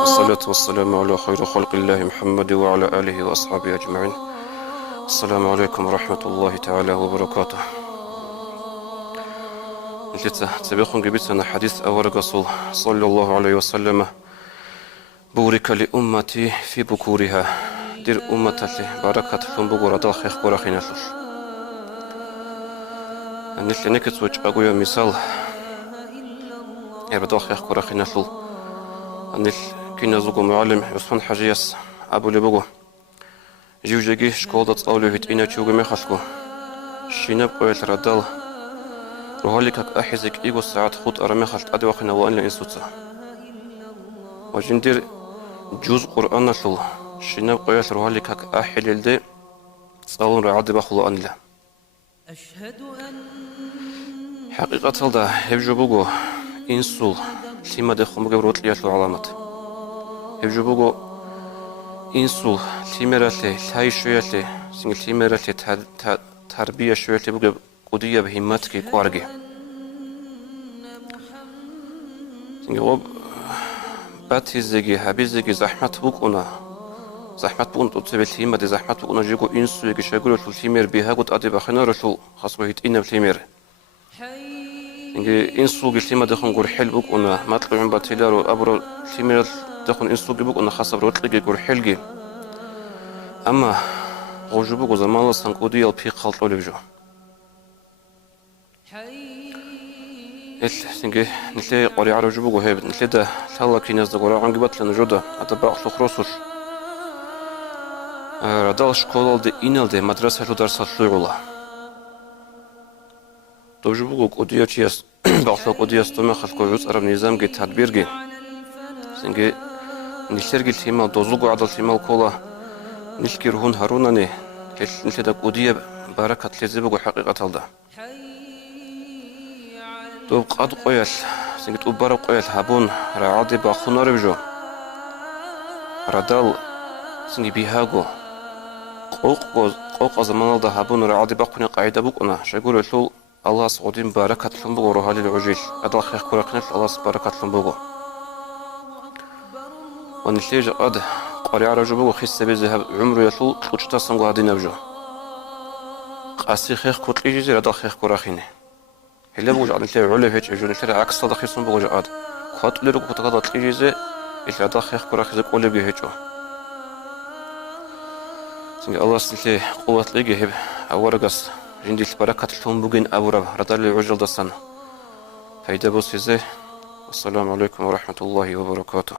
والصلاة والسلام على خير خلق الله محمد وعلى آله وأصحابه أجمعين. السلام عليكم ورحمة الله تعالى وبركاته. نتلتا تبيخون قبيتنا حديث أول رسول صلى الله عليه وسلم: بورك لأمتي في بكورها، دير أمتي بركة فنبقر داخل خبر خيناتوش. نتلتا نكت وجه أقوى مثال داخل خبر خيناتوش. نتلتا كنا زوجو معلم عثمان حجياس أبو لبوغو جوجي شكولة أولو هيت إنا تشوغو مخالكو شيناب قويت ردال روحاليكاك أحيزك إيغو ساعات خود أرمخالت أدواخنا وأن لإنسوتا وجندير جوز قرآن نشل شيناب قويت روحاليكاك أحيليل دي صالون رعاد بخلو أن لا حقيقة تلدا هبجو بوغو إنسول لما دخل مقبروت لياتلو علامات هبجو بوغو إنسول تيمراتلي تاي شوياتلي سنجل تيمراتلي تربية شوياتلي بوغو قدية بهماتكي قوارجي سنجل غوب باتيزيجي هابيزيجي زحمت بوغونا زحمت بوغونا تطيب التيمة دي زحمت بوغونا جيغو إنسول شاقولو شو التيمير بيها قد أدي بخينارو شو خاصو هيت إنا بتيمير إنسوق التيمة دخون قول حل بوك أنا ما تلقي عن باتيلارو أبرو التيمة دخون إنسوق بوك أنا خاصة برو تلقي قول حلقي أما غوجو بوك زمان الله سنقودي البي خلط أولي بجو نتلي قولي عرجو بوك هيب نتلي دا تالا كي ناس دا قولي عن قبات لنا جودا أتباع خلوخروسوش ردال شكولال دي إنال دي مدرسة لو درسات لغولا دوجو بوك قوديا تياس باقلو قوديا ستوما خلقو عوز أرب نظام جي تدبير جي سنجي نشتر جي التيمال دوزلقو عدل تيمال كولا نشكي رهون هاروناني نشتر دا قوديا باركة لزيبوغو حقيقة تلدا دوب قاد قويل سنجي تقبارو قويل هابون رعادي باخونا ربجو ردال سنجي بيهاغو قوق زمان دا هابون رعادي باقوني قاعدة بوكونا شاقولو شول الله سعودين باركة لنبوغو روحالي العجيل أدال خيخ كوراقنات الله باركة لنبوغو ونشليج قد قريع رجو بوغو خيس بيزيها عمرو يطول تلوشتا سنغو هادي نبجو قاسي خيخ كوتلي جيزي أدال خيخ كوراقيني هلا بوغو جعد نشلي علي هيج عجو نشلي عكس صدا خيسون بوغو جعد خوات ليرو كوتاقادا تلي جيزي إلا أدال خيخ كوراقيزي قولي بيو هيجو سنغي الله سنشلي قوة ليجي هيب أورغاس جندي البركة لنبوغين أورا ردال العجل دسان فايدة بوسيزي. والسلام عليكم ورحمة الله وبركاته.